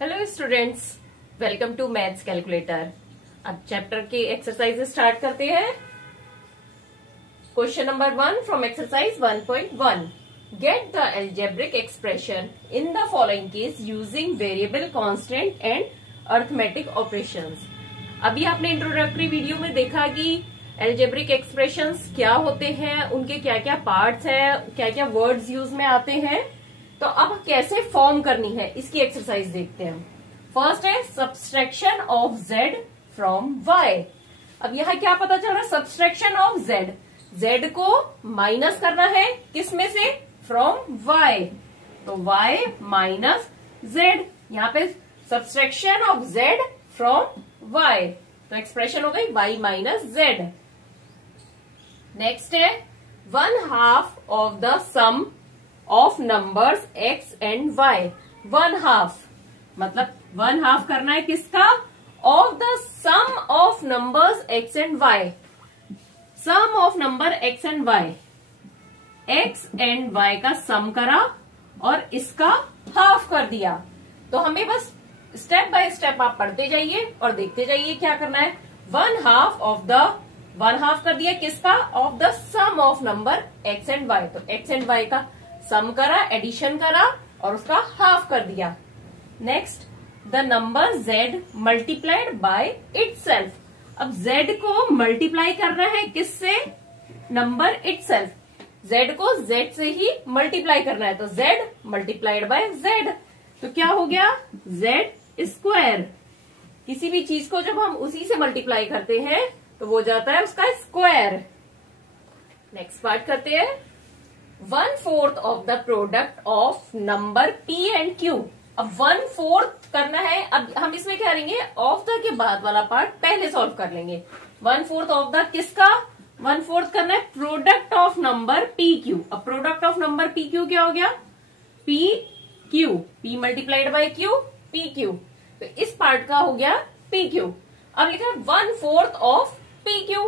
Hello students, welcome to maths calculator. अब chapter के exercise start करते हैं। Question number 1 from exercise 1.1। Get the algebraic expression in the following case using variable constant and arithmetic operations. अभी आपने introductory video में देखा कि algebraic expressions क्या होते हैं, उनके क्या क्या पार्ट्स हैं, क्या क्या वर्ड्स यूज में आते हैं। तो अब कैसे फॉर्म करनी है इसकी एक्सरसाइज देखते हैं। फर्स्ट है subtraction of z from y। अब यहां क्या पता चल रहा है, सब्सट्रैक्शन ऑफ z को माइनस करना है किस में से, फ्रॉम y। तो y माइनस z, यहाँ पे subtraction of z from y, तो एक्सप्रेशन हो गई y माइनस z। नेक्स्ट है 1/2 of the sum of numbers x and y। 1/2 मतलब 1/2 करना है किसका, of the sum of numbers x and y। Sum of number x and y, x and y का सम करा और इसका हाफ कर दिया। तो हमें बस स्टेप बाय स्टेप आप पढ़ते जाइए और देखते जाइए क्या करना है। 1/2 ऑफ द 1/2 कर दिया किसका, of the sum of number x and y। तो x एंड y का सम करा, एडिशन करा और उसका हाफ कर दिया। Next the number z multiplied by itself. अब z को मल्टीप्लाई करना है किससे, नंबर इटसेल्फ। z को z से ही मल्टीप्लाई करना है, तो z मल्टीप्लाइड बाय z। तो क्या हो गया, z स्क्वायर। किसी भी चीज को जब हम उसी से मल्टीप्लाई करते हैं तो वो जाता है उसका स्क्वायर। नेक्स्ट पार्ट करते हैं। 1/4 of the product of number p and q। अब 1/4 करना है। अब हम इसमें क्या करेंगे, ऑफ द के बाद वाला पार्ट पहले सॉल्व कर लेंगे। 1/4 ऑफ द किसका, 1/4 करना है product of number p q। अब product of number p q क्या हो गया, p q, p multiplied by q, p q। तो इस पार्ट का हो गया p q। अब लिखा है 1/4 ऑफ p q।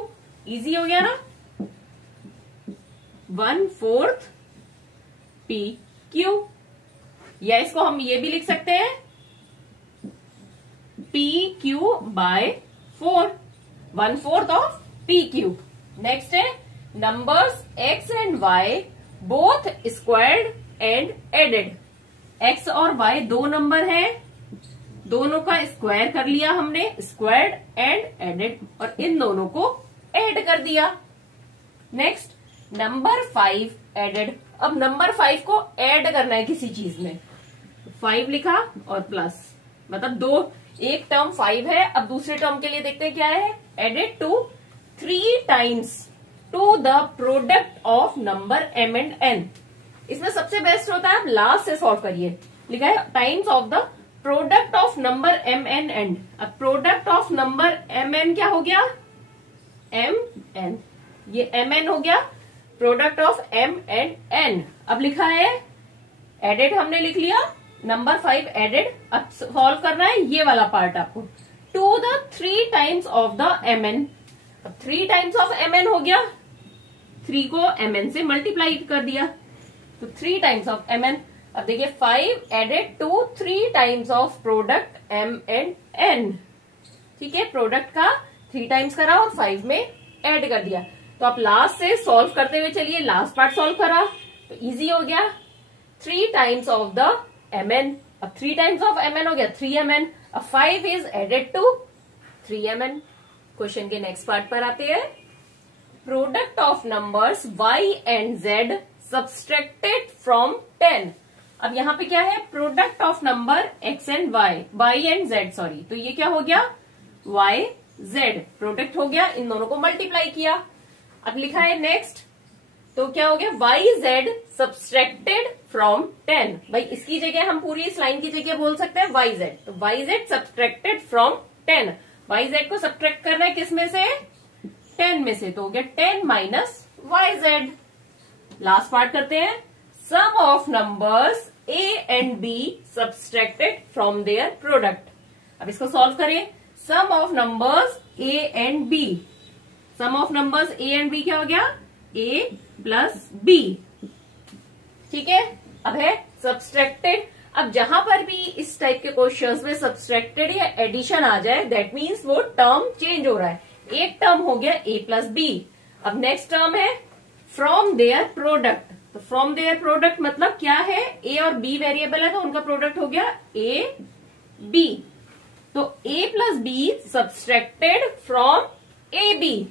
इजी हो गया ना, 1/4 p q। या इसको हम ये भी लिख सकते हैं p q by 4, 1/4 of p q। Next है numbers x and y both squared and added. x और y दो नंबर हैं, दोनों का स्क्वायर कर लिया हमने, स्क्वायर्ड एंड एडेड, और इन दोनों को ऐड कर दिया। Next number 5 added. अब नंबर 5 को ऐड करना है किसी चीज में, 5 लिखा और प्लस, मतलब दो, एक टर्म 5 है। अब दूसरे टर्म के लिए देखते हैं क्या है, added to 3 times to the product of number m and n। इसमें सबसे बेस्ट होता है आप लास्ट से सॉल्व करिए। लिखा है times of the product of number m and n। अब product of number m n क्या हो गया, m n, ये m n हो गया product of m and n। अब लिखा है एडेड, हमने लिख लिया नंबर 5 एडेड। अब सॉल्व करना है ये वाला पार्ट आपको, to the 3 times of the mn। अब 3 टाइम्स ऑफ mn हो गया, 3 को mn से मल्टीप्लाई कर दिया, तो 3 टाइम्स ऑफ mn। अब देखिए 5 added to 3 times of product m and n। ठीक है, प्रोडक्ट का 3 टाइम्स करा और 5 में ऐड कर दिया। तो आप लास्ट से सॉल्व करते हुए चलिए, लास्ट पार्ट सॉल्व करा तो इजी हो गया, 3 टाइम्स ऑफ द mn। अब 3 टाइम्स ऑफ mn हो गया 3mn। अब 5 is added to 3mn। Question के नेक्स्ट पार्ट पर आते हैं। Product of numbers y and z subtracted from 10। अब यहाँ पे क्या है, product of number x and y and z, sorry, तो ये क्या हो गया, y z प्रोडक्ट हो गया, इन दोनों को मल्टीप्लाई किया। अब लिखा है नेक्स्ट, तो क्या हो गया, वाई जेड सब्सट्रैक्टेड फ्रॉम 10। भाई इसकी जगह हम पूरी इस लाइन की जगह बोल सकते हैं वाई जेड, तो y z subtracted from 10। Y z को सब्ट्रैक्ट करना है किसमें से, 10 में से, तो हो गया 10 minus y z. Last part करते हैं। Sum of numbers a and b subtracted from their product. अब इसको सॉल्व करें। Sum of numbers a and b, sum of numbers a and b क्या हो गया, a प्लस b। ठीक है, अब है सब्सट्रैक्टेड। अब जहां पर भी इस टाइप के क्वेश्चंस में सब्सट्रैक्टेड या एडिशन आ जाए, दैट मीन्स वो टर्म चेंज हो रहा है। एक टर्म हो गया a प्लस बी। अब नेक्स्ट टर्म है फ्रॉम देयर प्रोडक्ट। तो फ्रॉम देयर प्रोडक्ट मतलब क्या है, a और b वेरिएबल है तो उनका प्रोडक्ट हो गया a b। तो a plus b subtracted from a b.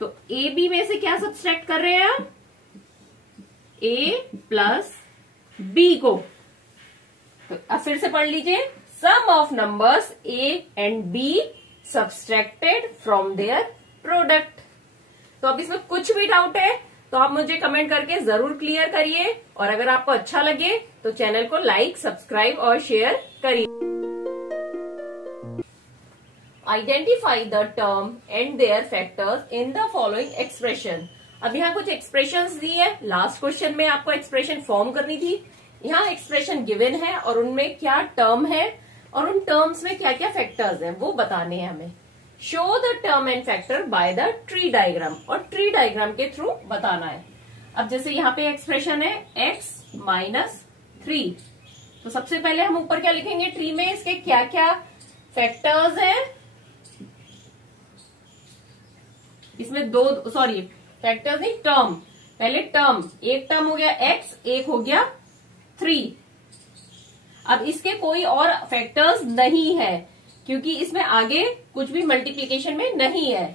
तो ए बी में से क्या सब्सट्रैक्ट कर रहे हैं आप, a प्लस बी को। तो अब फिर से पढ़ लीजिए, sum of numbers a and b subtracted from their product. तो अब इसमें कुछ भी डाउट है तो आप मुझे कमेंट करके जरूर क्लियर करिए, और अगर आपको अच्छा लगे तो चैनल को लाइक, सब्सक्राइब और शेयर करिए। Identify the term and their factors in the following expression. अब यहाँ कुछ एक्सप्रेशंस दी है, लास्ट क्वेश्चन में आपको एक्सप्रेशन फॉर्म करनी थी। यहाँ एक्सप्रेशन गिवन है और उनमें क्या टर्म है और उन टर्म्स में क्या क्या फैक्टर्स हैं वो बताने हैं हमें। Show the term and factor by the tree diagram, और ट्री डायग्राम के थ्रू बताना है। अब जैसे यहाँ पे एक्सप्रेशन है x माइनस 3, तो सबसे पहले हम ऊपर क्या लिखेंगे, ट्री में इसके क्या क्या फैक्टर्स हैं। इसमें फैक्टर्स नहीं, टर्म। पहले टर्म, एक टर्म हो गया x, एक हो गया 3। अब इसके कोई और फैक्टर्स नहीं है क्योंकि इसमें आगे कुछ भी मल्टीप्लीकेशन में नहीं है,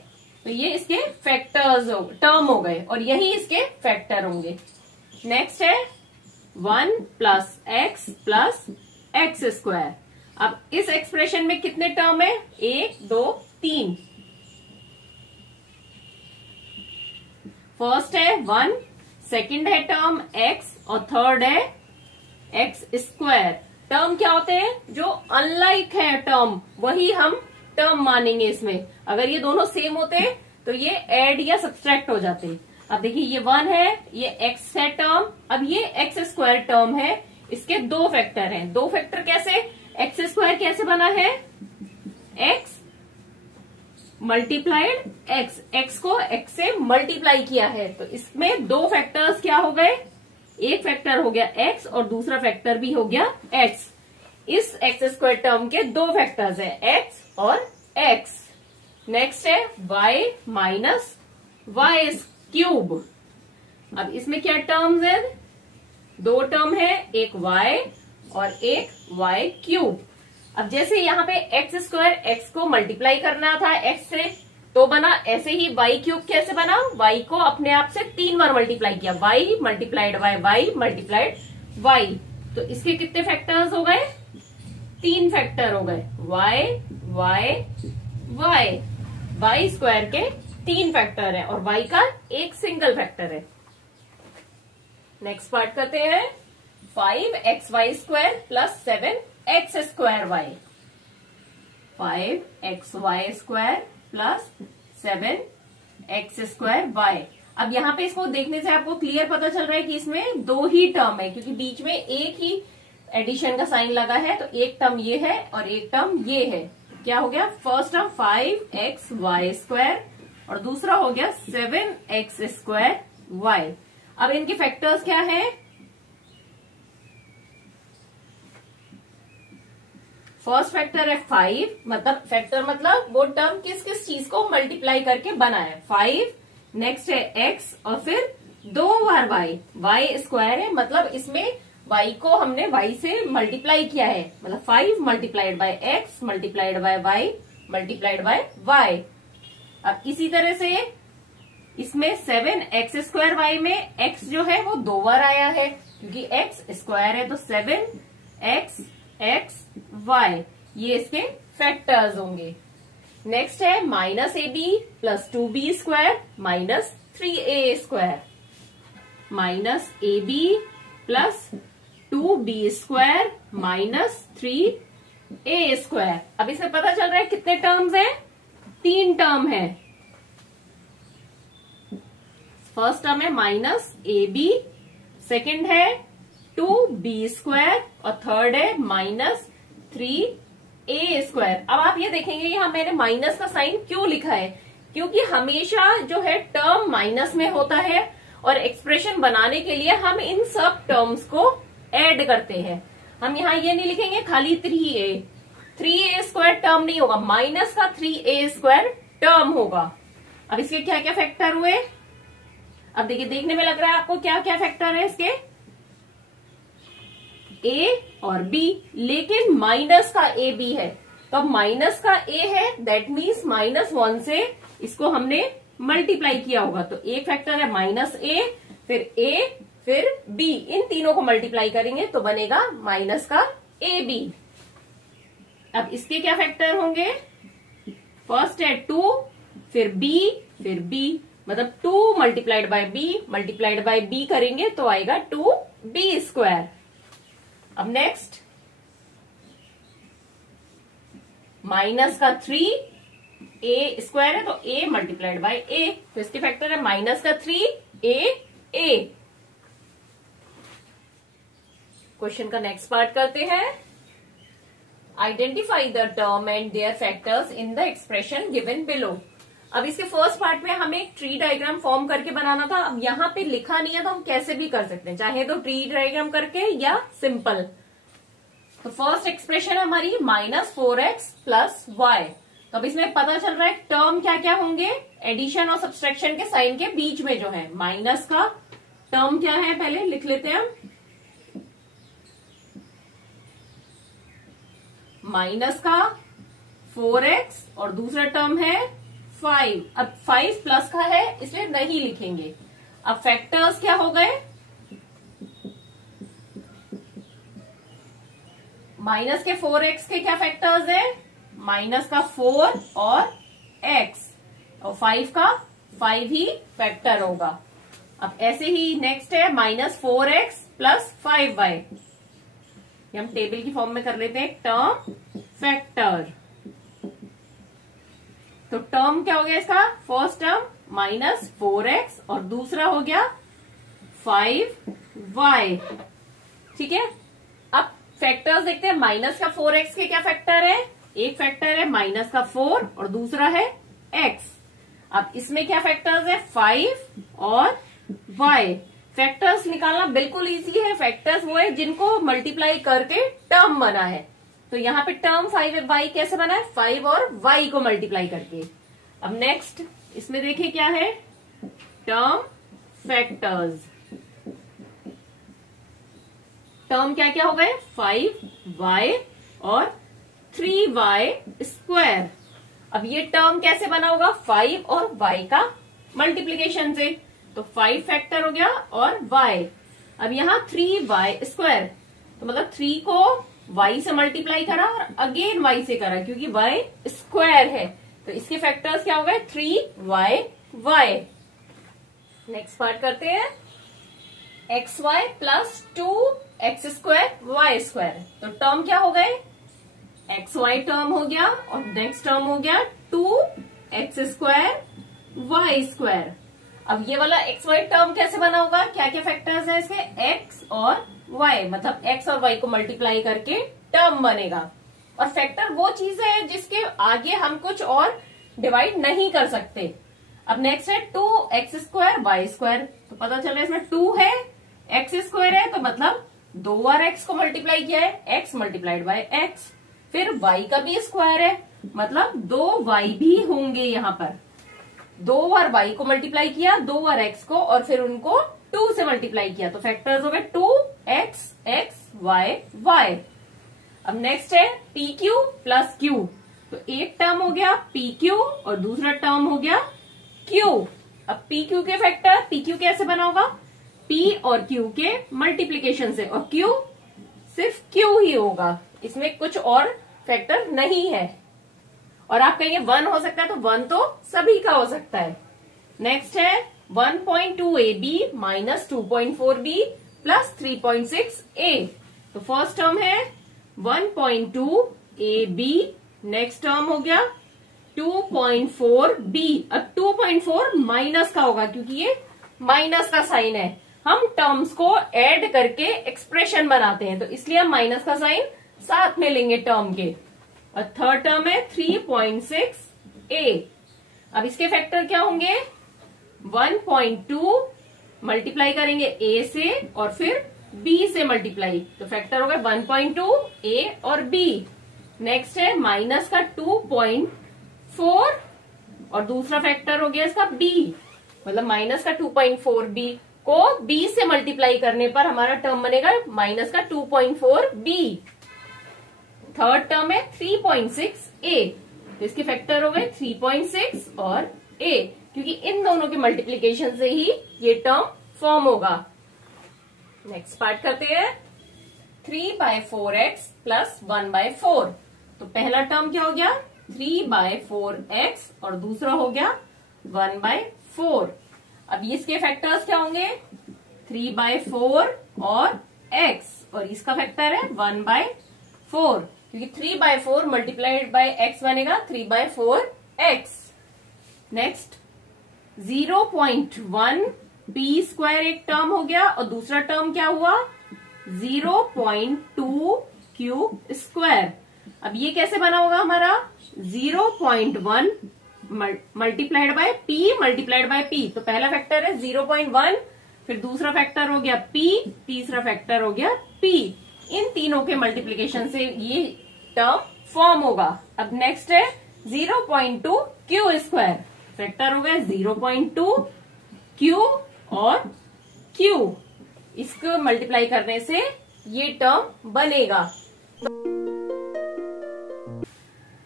तो ये इसके फैक्टर्स टर्म हो गए और यही इसके फैक्टर होंगे। नेक्स्ट है 1 प्लस एक्स स्क्वायर। अब इस एक्सप्रेशन में कितने टर्म है, 1 2 3। फर्स्ट है 1, सेकंड है टर्म x और थर्ड है एक्स स्क्वायर। टर्म क्या होते हैं, जो अनलाइक है टर्म, वही हम टर्म मानेंगे इसमें। अगर ये दोनों सेम होते तो ये ऐड या सब्सट्रैक्ट हो जाते। अब देखिए ये 1 है, ये x है टर्म, अब ये एक्स स्क्वायर टर्म है, इसके दो फैक्टर हैं। दो फैक्टर कैसे, एक्स स्क्वायर कैसे बना है, x मल्टीप्लाइड x को x से मल्टीप्लाई किया है, तो इसमें दो फैक्टर्स क्या हो गए, एक फैक्टर हो गया x और दूसरा फैक्टर भी हो गया x। इस एक्स स्क्वायर टर्म के दो फैक्टर्स हैं, x और x। नेक्स्ट है y माइनस वाई क्यूब। अब इसमें क्या टर्म्स है, दो टर्म है, एक y और एक y क्यूब। अब जैसे यहाँ पे एक्स स्क्वायर एक्स को मल्टीप्लाई करना था x से तो बना, ऐसे ही y क्यूब कैसे बना, y को अपने आप से 3 बार मल्टीप्लाई किया, y multiplied y multiplied y। तो इसके कितने फैक्टर्स हो गए, 3 फैक्टर हो गए, y स्क्वायर के 3 फैक्टर है और y का एक सिंगल फैक्टर है। नेक्स्ट पार्ट करते हैं, 5xy square plus 7x square y। 5xy square plus 7x square y। अब यहाँ पे इसको देखने से आपको क्लियर पता चल रहा है कि इसमें दो ही टर्म है, क्योंकि बीच में एक ही एडिशन का साइन लगा है, तो एक टर्म ये है और एक टर्म ये है। क्या हो गया, फर्स्ट टर्म 5xy स्क्वायर और दूसरा हो गया 7x स्क्वायर y। अब इनके फैक्टर्स क्या है, फर्स्ट फैक्टर है 5, मतलब फैक्टर मतलब वो टर्म किस किस चीज को मल्टीप्लाई करके बना है, 5। नेक्स्ट है x और फिर 2 बार y स्क्वायर है, मतलब इसमें y को हमने y से मल्टीप्लाई किया है, मतलब 5 multiplied by x multiplied by y multiplied by y। अब इसी तरह से इसमें 7x स्क्वायर y में x जो है वो 2 बार आया है, क्योंकि x स्क्वायर है तो 7x y, ये इसके फैक्टर्स होंगे। नेक्स्ट है minus ab plus 2b square minus 3a square. Minus ab plus 2b square minus 3a square. अब इसमें पता चल रहा है कितने टर्म्स हैं, 3 टर्म है। फर्स्ट टर्म है माइनस ab, सेकेंड है 2b स्क्वायर और थर्ड है माइनस 3a स्क्वायर। अब आप ये देखेंगे यहाँ मैंने माइनस का साइन क्यों लिखा है, क्योंकि हमेशा जो है टर्म माइनस में होता है और एक्सप्रेशन बनाने के लिए हम इन सब टर्म्स को ऐड करते हैं। हम यहाँ ये नहीं लिखेंगे खाली 3a, 3a स्क्वायर टर्म नहीं होगा, माइनस का 3a स्क्वायर टर्म होगा। अब इसके क्या क्या फैक्टर हुए, अब देखिए देखने में लग रहा है आपको क्या क्या फैक्टर है इसके, a और b, लेकिन माइनस का a b है, तो अब माइनस का a है, दैट मीन्स -1 से इसको हमने मल्टीप्लाई किया होगा। तो एक फैक्टर है -a, फिर a, फिर b, इन तीनों को मल्टीप्लाई करेंगे तो बनेगा माइनस का ab। अब इसके क्या फैक्टर होंगे, फर्स्ट है 2, फिर b, फिर b, मतलब 2 multiplied by b multiplied by b करेंगे तो आएगा 2b स्क्वायर। अब नेक्स्ट माइनस का 3a स्क्वायर है तो a मल्टीप्लाइड बाय a, तो इसके फैक्टर है माइनस का 3a। क्वेश्चन का नेक्स्ट पार्ट करते हैं। Identify the term and their factors in the expression given below. अब इसके फर्स्ट पार्ट में हमें एक ट्री डायग्राम फॉर्म करके बनाना था। अब यहाँ पे लिखा नहीं है तो हम कैसे भी कर सकते हैं, चाहे तो ट्री डायग्राम करके या सिंपल। तो फर्स्ट एक्सप्रेशन है हमारी -4x + y। तो अब इसमें पता चल रहा है टर्म क्या क्या होंगे, एडिशन और सब्सट्रैक्शन के साइन के बीच में जो है माइनस का टर्म क्या है पहले लिख लेते हैं हम, माइनस का 4x और दूसरा टर्म है 5। अब 5 प्लस का है इसलिए नहीं लिखेंगे। अब फैक्टर्स क्या हो गए, माइनस के 4x के क्या फैक्टर्स है, माइनस का 4 और x, और 5 का 5 ही फैक्टर होगा। अब ऐसे ही नेक्स्ट है -4x + 5y, हम टेबल की फॉर्म में कर लेते हैं टर्म फैक्टर। तो टर्म क्या हो गया इसका, फर्स्ट टर्म -4x और दूसरा हो गया 5y, ठीक है। अब फैक्टर्स देखते हैं, माइनस का 4x के क्या फैक्टर है, एक फैक्टर है माइनस का 4 और दूसरा है x। अब इसमें क्या फैक्टर्स है, 5 और y। फैक्टर्स निकालना बिल्कुल इजी है, फैक्टर्स वो है जिनको मल्टीप्लाई करके टर्म बना है। तो यहाँ पे टर्म 5y कैसे बना है, 5 और y को मल्टीप्लाई करके। अब नेक्स्ट इसमें देखिए क्या है, टर्म फैक्टर्स। टर्म क्या क्या हो गए, 5y और 3y स्क्वायर। अब ये टर्म कैसे बना होगा, 5 और y का मल्टीप्लीकेशन से, तो 5 फैक्टर हो गया और y। अब यहाँ 3y स्क्वायर, तो मतलब 3 को y से मल्टीप्लाई करा और अगेन y से करा क्योंकि y स्क्वायर है, तो इसके फैक्टर्स क्या हो गए, 3y। नेक्स्ट पार्ट करते हैं, xy + 2x² y²। तो टर्म क्या हो गए, xy टर्म हो गया और नेक्स्ट टर्म हो गया 2x² y²। अब ये वाला xy टर्म कैसे बना होगा, क्या क्या फैक्टर्स है इसके, x और y, मतलब x और y को मल्टीप्लाई करके टर्म बनेगा। और फैक्टर वो चीज है जिसके आगे हम कुछ और डिवाइड नहीं कर सकते। अब नेक्स्ट है 2x² y²। तो पता चल रहा है इसमें 2 है, x² है, तो मतलब 2 बार x को मल्टीप्लाई किया है, x मल्टीप्लाइड बाय x। फिर y का भी स्क्वायर है, मतलब 2y भी होंगे यहाँ पर। 2 बार y को मल्टीप्लाई किया, 2 बार x को, और फिर उनको 2 से मल्टीप्लाई किया, तो फैक्टर्स हो गए 2x x y y। अब नेक्स्ट है pq + q। तो एक टर्म हो गया pq और दूसरा टर्म हो गया q। अब pq के फैक्टर, pq कैसे बना होगा, p और q के मल्टीप्लीकेशन से, और q सिर्फ q ही होगा, इसमें कुछ और फैक्टर नहीं है। और आप कहेंगे 1 हो सकता है, तो 1 तो सभी का हो सकता है। नेक्स्ट है 1.2ab - 2.4b + 3.6a। तो फर्स्ट टर्म है 1.2ab, नेक्स्ट टर्म हो गया 2.4b। अब 2.4 माइनस का होगा क्योंकि ये माइनस का साइन है, हम टर्म्स को ऐड करके एक्सप्रेशन बनाते हैं, तो इसलिए हम माइनस का साइन साथ में लेंगे टर्म के। और थर्ड टर्म है 3.6a। अब इसके फैक्टर क्या होंगे, 1.2 मल्टीप्लाई करेंगे a से और फिर बी से मल्टीप्लाई, तो फैक्टर हो गया 1.2 ए और बी। नेक्स्ट है माइनस का 2.4 और दूसरा फैक्टर हो गया इसका बी, मतलब माइनस का 2.4 बी को बी से मल्टीप्लाई करने पर हमारा टर्म बनेगा माइनस का 2.4 बी। थर्ड टर्म है 3.6 ए, तो इसके फैक्टर हो गए 3.6 और ए, क्योंकि इन दोनों के मल्टीप्लीकेशन से ही ये टर्म फॉर्म होगा। नेक्स्ट पार्ट करते हैं 3/4x प्लस 1/4। तो पहला टर्म क्या हो गया 3/4x और दूसरा हो गया 1/4। अब इसके फैक्टर्स क्या होंगे 3/4 और x, और इसका फैक्टर है 1/4, क्योंकि 3/4 मल्टीप्लाइड बाय x बनेगा 3/4x। नेक्स्ट 0.1 बी स्क्वायर एक टर्म हो गया और दूसरा टर्म क्या हुआ 0.2 क्यूब स्क्वायर। अब ये कैसे बना होगा हमारा 0.1 multiplied by P multiplied by P, तो पहला फैक्टर है 0.1, फिर दूसरा फैक्टर हो गया p, तीसरा फैक्टर हो गया p। इन तीनों के मल्टीप्लीकेशन से ये टर्म फॉर्म होगा। अब नेक्स्ट है 0.2 क्यू स्क्वायर, फैक्टर हो गया 0.2 क्यू और क्यू, इसको मल्टीप्लाई करने से ये टर्म बनेगा।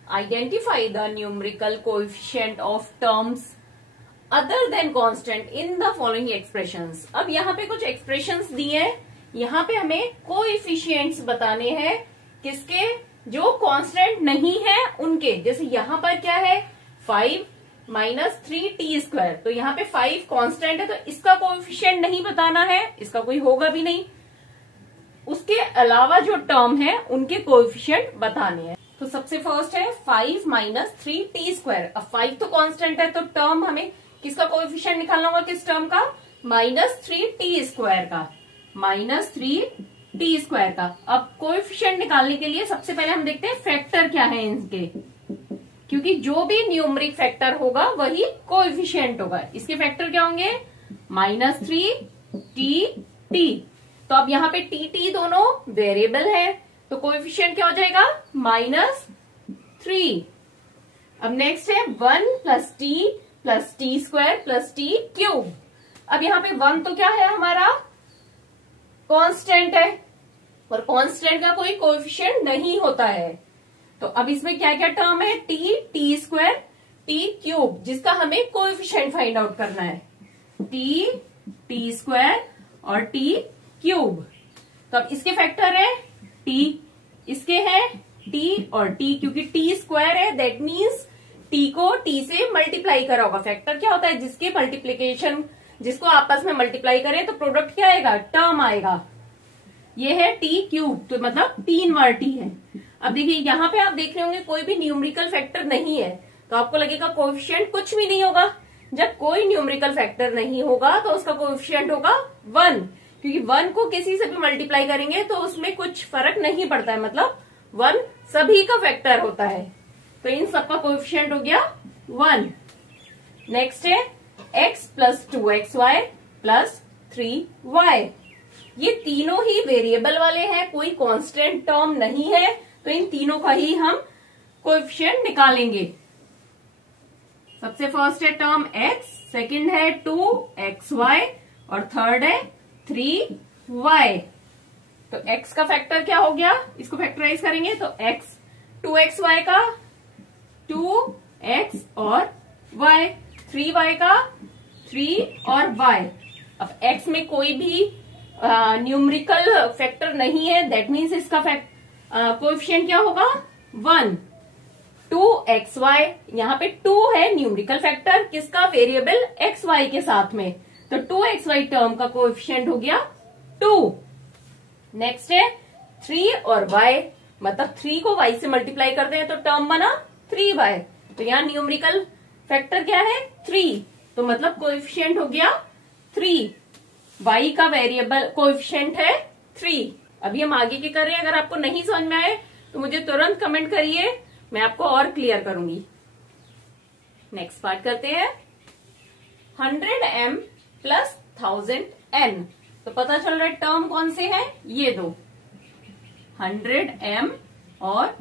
Identify the numerical coefficient of terms other than constant in the following expressions. अब यहाँ पे कुछ एक्सप्रेशंस दिए हैं, यहाँ पे हमें कोएफिशिएंट्स बताने हैं किसके, जो कांस्टेंट नहीं है उनके। जैसे यहाँ पर क्या है 5 माइनस 3t स्क्वायर, तो यहाँ पे 5 कांस्टेंट है तो इसका कोएफिशिएंट नहीं बताना है, इसका कोई होगा भी नहीं। उसके अलावा जो टर्म है उनके कोएफिशिएंट बताने हैं। तो सबसे फर्स्ट है 5 माइनस 3t स्क्वायर। अब 5 तो कांस्टेंट है तो टर्म हमें किसका कोएफिशिएंट निकालना होगा, किस टर्म का माइनस 3t स्क्वायर का, माइनस 3t स्क्वायर का। अब कोएफिशिएंट निकालने के लिए सबसे पहले हम देखते हैं फैक्टर क्या है इनके, क्योंकि जो भी न्यूमरिक फैक्टर होगा वही कोएफिशिएंट होगा। इसके फैक्टर क्या होंगे -3t। तो अब यहाँ पे टी दोनों वेरिएबल है तो कोएफिशिएंट क्या हो जाएगा -3। अब नेक्स्ट है 1 plus T square plus T cube. अब यहाँ पे 1 तो क्या है हमारा कांस्टेंट है और कांस्टेंट का कोई कोएफिशिएंट नहीं होता है। तो अब इसमें क्या क्या टर्म है टी स्क्वायर टी क्यूब, जिसका हमें कोएफिशिएंट फाइंड आउट करना है टी स्क्वायर और टी क्यूब। तो अब इसके फैक्टर है टी, इसके है टी और टी, क्योंकि टी स्क्वायर है दैट मीन्स टी को टी से मल्टीप्लाई करा होगा। फैक्टर क्या होता है जिसके मल्टीप्लीकेशन, जिसको आपस में मल्टीप्लाई करें तो प्रोडक्ट क्या आएगा टर्म आएगा। ये है टी क्यूब, तो मतलब 3 बार टी है। अब देखिए यहाँ पे आप देख रहे होंगे कोई भी न्यूमेरिकल फैक्टर नहीं है, तो आपको लगेगा कोएफिशिएंट कुछ भी नहीं होगा। जब कोई न्यूमेरिकल फैक्टर नहीं होगा तो उसका कोएफिशिएंट होगा 1, क्योंकि 1 को किसी से भी मल्टीप्लाई करेंगे तो उसमें कुछ फर्क नहीं पड़ता है, मतलब 1 सभी का फैक्टर होता है। तो इन सबका कोएफिशिएंट हो गया 1। नेक्स्ट है x plus 2xy plus 3y। ये तीनों ही वेरिएबल वाले हैं, कोई कांस्टेंट टर्म नहीं है, तो इन तीनों का ही हम कोएफिशिएंट निकालेंगे। सबसे फर्स्ट है टर्म x, सेकंड है 2xy और थर्ड है 3y। तो x का फैक्टर क्या हो गया, इसको फैक्टराइज करेंगे तो x 2xy का 2x और y, 3y का 3 और y। अब x में कोई भी न्यूमेरिकल फैक्टर नहीं है, दैट मीन्स इसका कोएफिशिएंट क्या होगा 1। 2xy, यहाँ पे 2 है न्यूमेरिकल फैक्टर किसका, वेरिएबल xy के साथ में, तो 2xy टर्म का कोएफिशिएंट हो गया 2। नेक्स्ट है 3 और y, मतलब 3 को y से मल्टीप्लाई करते हैं तो टर्म बना 3y। तो यहाँ न्यूमेरिकल फैक्टर क्या है 3, तो मतलब कोएफिशिएंट हो गया 3। y का वेरिएबल कोएफिशिएंट है 3। अभी हम आगे की कर रहे हैं, अगर आपको नहीं समझ में आए तो मुझे तुरंत कमेंट करिए, मैं आपको और क्लियर करूंगी। नेक्स्ट पार्ट करते हैं 100m प्लस 1000n। तो पता चल रहा है टर्म कौन से हैं, ये दो, 100m और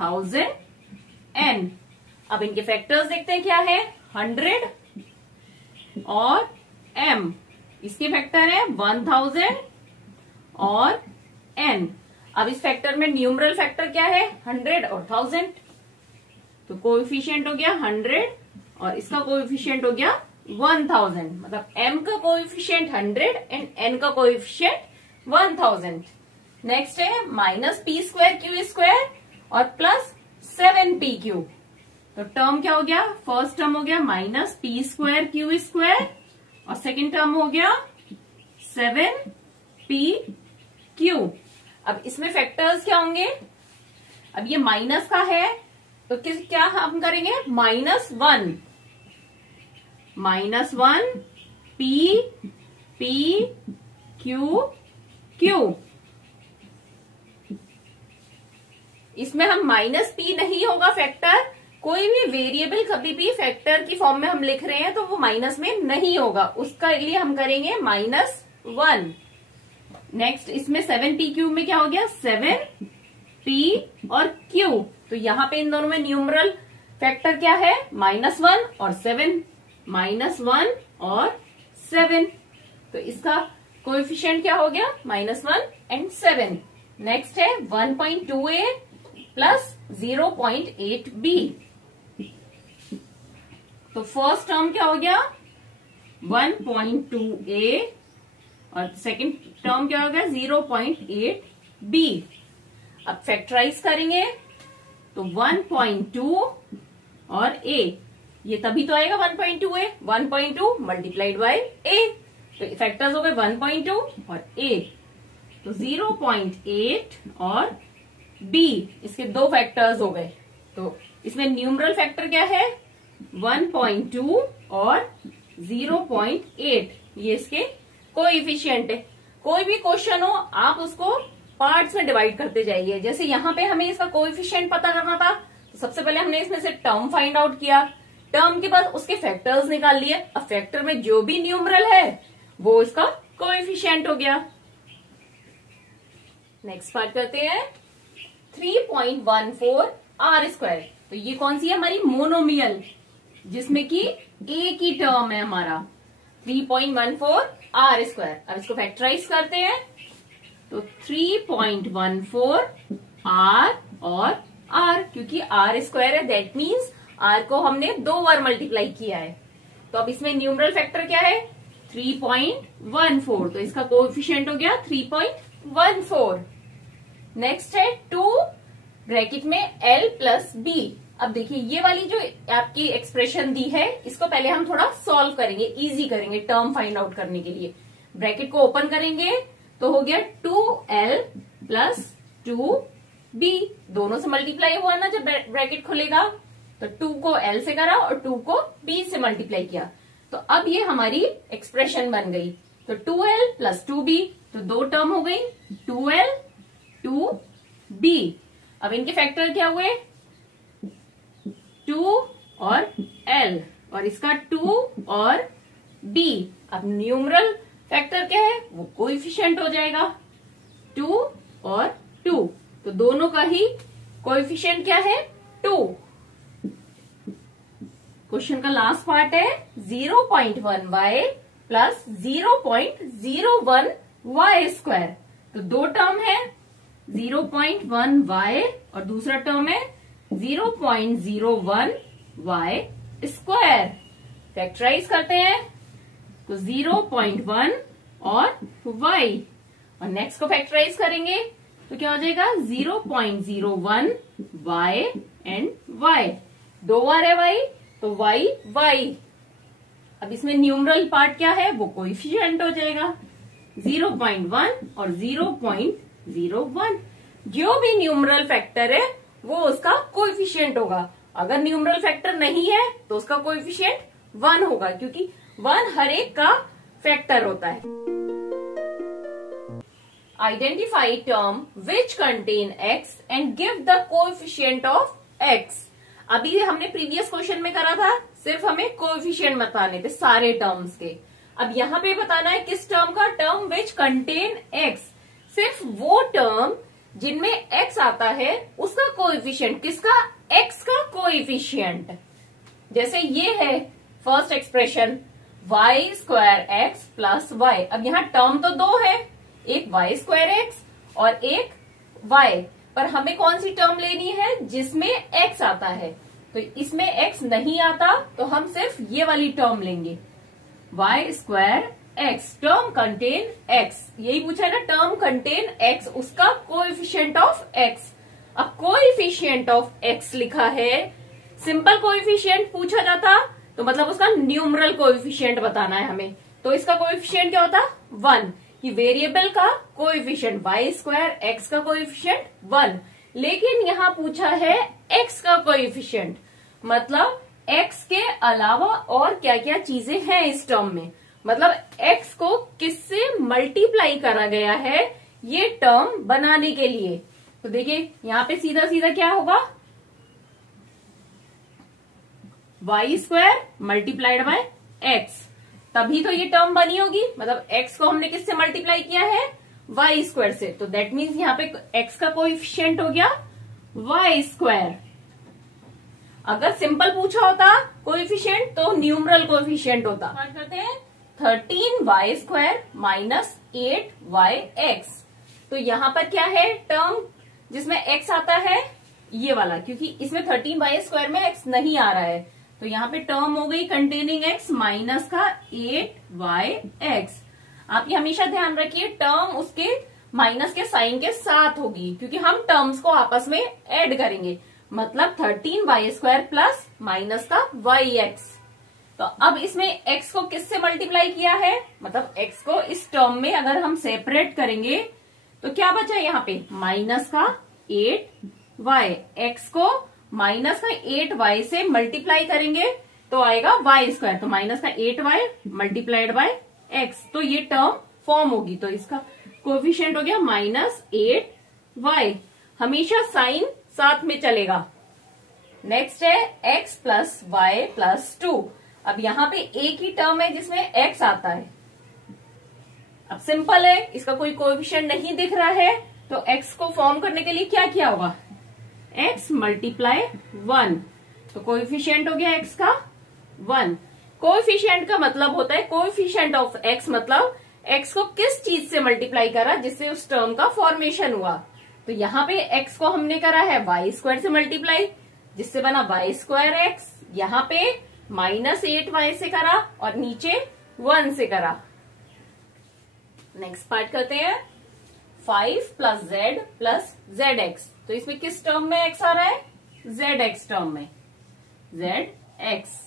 1000n। अब इनके फैक्टर्स देखते हैं क्या है, 100 और m, इसके फैक्टर है 1000 और n। अब इस फैक्टर में न्यूमरल फैक्टर क्या है, 100 और 1000, तो कोएफिशिएंट हो गया 100 और इसका कोएफिशिएंट हो गया 1000, मतलब m का कोएफिशिएंट 100 एंड n का कोएफिशिएंट 1000। नेक्स्ट है -p²q² और प्लस 7pq। तो टर्म क्या हो गया, फर्स्ट टर्म हो गया -p²q² और सेकंड टर्म हो गया 7pq। अब इसमें फैक्टर्स क्या होंगे, अब ये माइनस का है तो क्या हम करेंगे, -1 p q। इसमें हम -p नहीं होगा फैक्टर, कोई भी वेरिएबल कभी भी फैक्टर की फॉर्म में हम लिख रहे हैं तो वो माइनस में नहीं होगा, उसका लिए हम करेंगे -1। नेक्स्ट इसमें 7pq में क्या हो गया, 7p और q। तो यहाँ पे इन दोनों में न्यूमरल फैक्टर क्या है, -1 और 7, -1 और 7। तो इसका कोएफिशिएंट क्या हो गया, -1 एंड 7। नेक्स्ट है 1.2a प्लस 0.8b। तो फर्स्ट टर्म क्या हो गया, 1.2a और सेकंड टर्म क्या हो गया, 0.8b। अब फैक्टराइज करेंगे तो 1.2 और a, ये तभी तो आएगा 1.2a, 1.2 मल्टीप्लाइड बाय a, तो फैक्टर्स हो गए 1.2 और a, तो 0.8 और b, इसके दो फैक्टर्स हो गए। तो इसमें न्यूमरल फैक्टर क्या है, 1.2 और 0.8, ये इसके कोएफिशिएंट है। कोई भी क्वेश्चन हो आप उसको पार्ट्स में डिवाइड करते जाइए। जैसे यहाँ पे हमें इसका कोएफिशिएंट पता करना था तो सबसे पहले हमने इसमें से टर्म फाइंड आउट किया, टर्म के बाद उसके फैक्टर्स निकाल लिए। अब फैक्टर में जो भी न्यूमरल है वो इसका कोएफिशिएंट हो गया। नेक्स्ट पार्ट करते हैं 3.14 r²। तो ये कौन सी है, हमारी मोनोमियल, जिसमें कि एक ही टर्म है हमारा 3.14 r²। अब इसको फैक्टराइज करते हैं तो 3.14 r और r, क्योंकि r² है दैट मीन्स r को हमने 2 बार मल्टीप्लाई किया है। तो अब इसमें न्यूमरल फैक्टर क्या है, 3.14, तो इसका कोएफिशिएंट हो गया 3.14। नेक्स्ट है 2 ब्रैकेट में l प्लस b। अब देखिए ये वाली जो आपकी एक्सप्रेशन दी है इसको पहले हम थोड़ा सॉल्व करेंगे, इजी करेंगे टर्म फाइंड आउट करने के लिए। ब्रैकेट को ओपन करेंगे तो हो गया 2l प्लस 2b, दोनों से मल्टीप्लाई हुआ ना जब ब्रैकेट खुलेगा, तो 2 को l से करा और 2 को b से मल्टीप्लाई किया, तो अब ये हमारी एक्सप्रेशन बन गई। तो 2l प्लस 2b, तो दो टर्म हो गई 2l 2b। अब इनके फैक्टर क्या हुए, 2 और l और इसका 2 और b। अब न्यूमरल फैक्टर क्या है, वो कोएफिशिएंट हो जाएगा 2 और 2, तो दोनों का ही कोएफिशिएंट क्या है 2। क्वेश्चन का लास्ट पार्ट है 0.1y प्लस 0.01y²। तो दो टर्म है 0.1y और दूसरा टर्म है 0.01y²। फैक्टराइज करते हैं तो 0.1 और y, और नेक्स्ट को फैक्टराइज करेंगे तो क्या हो जाएगा 0.01 y एंड y, दो बार है y तो y y। अब इसमें न्यूमरल पार्ट क्या है, वो कोएफिशिएंट हो जाएगा 0.1 और 0.01। जो भी न्यूमरल फैक्टर है वो उसका कोएफिशिएंट होगा। अगर न्यूमरल फैक्टर नहीं है तो उसका कोएफिशिएंट 1 होगा, क्योंकि 1 हर एक का फैक्टर होता है। Identify term which contain x and give the coefficient of x। अभी हमने प्रीवियस क्वेश्चन में करा था, सिर्फ हमें कोएफिशिएंट बताने थे सारे टर्म्स के। अब यहाँ पे बताना है किस टर्म का, टर्म विच कंटेन एक्स, सिर्फ वो टर्म जिनमें एक्स आता है उसका कोएफिशिएंट, किसका, एक्स का कोएफिशिएंट। जैसे ये है first expression y square x plus y. अब यहाँ टर्म तो दो है, एक वाई स्क्वायर एक्स और एक वाई, पर हमें कौन सी टर्म लेनी है जिसमें एक्स आता है। तो इसमें एक्स नहीं आता तो हम सिर्फ ये वाली टर्म लेंगे, y square x, term contain x, यही पूछा है ना, टर्म कंटेन एक्स, उसका कोएफिशिएंट ऑफ एक्स। अब कोएफिशिएंट ऑफ एक्स लिखा है, सिंपल कोएफिशिएंट पूछा जाता तो मतलब उसका न्यूमरल कोएफिशिएंट बताना है हमें, तो इसका कोएफिशिएंट क्या होता, 1। ये वेरिएबल का कोएफिशिएंट वाई स्क्वायर एक्स का कोएफिशिएंट 1, लेकिन यहाँ पूछा है एक्स का कोएफिशिएंट, मतलब एक्स के अलावा और क्या क्या चीजें हैं इस टर्म में, मतलब एक्स को किससे मल्टीप्लाई करा गया है ये टर्म बनाने के लिए। तो देखिए यहाँ पे सीधा सीधा क्या होगा, y square multiplied by x, तभी तो ये टर्म बनी होगी, मतलब एक्स को हमने किससे मल्टीप्लाई किया है, वाई स्क्वायर से, तो दैट मीन्स यहाँ पे एक्स का कोएफिशिएंट हो गया वाई स्क्वायर। अगर सिंपल पूछा होता कोएफिशिएंट तो न्यूमरल कोएफिशिएंट होता। बात करते हैं 13 y square minus 8 y x. तो यहाँ पर क्या है, टर्म जिसमें एक्स आता है ये वाला, क्योंकि इसमें 13 वाई स्क्वायर में एक्स नहीं आ रहा है, तो यहाँ पे टर्म हो गई कंटेनिंग एक्स माइनस का 8 वाई एक्स। आप ये हमेशा ध्यान रखिए टर्म उसके माइनस के साइन के साथ होगी, क्योंकि हम टर्म्स को आपस में ऐड करेंगे, मतलब 13 वाई स्क्वायर प्लस माइनस का वाई एक्स। तो अब इसमें एक्स को किससे मल्टीप्लाई किया है, मतलब एक्स को इस टर्म में अगर हम सेपरेट करेंगे तो क्या बचा यहाँ पे, माइनस का 8 वाई, एक्स को माइनस का 8 वाई से मल्टीप्लाई करेंगे तो आएगा वाई स्क्वायर, तो माइनस का 8 वाई मल्टीप्लाइड बाय एक्स, तो ये टर्म फॉर्म होगी, तो इसका कोएफिशिएंट हो गया माइनस 8 वाई, हमेशा साइन साथ में चलेगा। नेक्स्ट है एक्स प्लस वाई प्लस 2। अब यहाँ पे एक ही टर्म है जिसमें एक्स आता है, अब सिंपल है, इसका कोई कोएफिशिएंट नहीं दिख रहा है, तो एक्स को फॉर्म करने के लिए क्या किया होगा, एक्स मल्टीप्लाई 1, तो कोएफिशिएंट हो गया एक्स का 1। कोएफिशिएंट का मतलब होता है कोएफिशिएंट ऑफ एक्स, मतलब एक्स को किस चीज से मल्टीप्लाई करा जिससे उस टर्म का फॉर्मेशन हुआ। तो यहाँ पे एक्स को हमने करा है वाई स्क्वायर से मल्टीप्लाई, जिससे बना वाई स्क्वायर एक्स, यहाँ पे माइनस 8 वाई से करा और नीचे 1 से करा। नेक्स्ट पार्ट करते हैं 5 plus Z plus Z x. तो इसमें किस टर्म में एक्स आ रहा है, जेड एक्स टर्म में, जेड एक्स।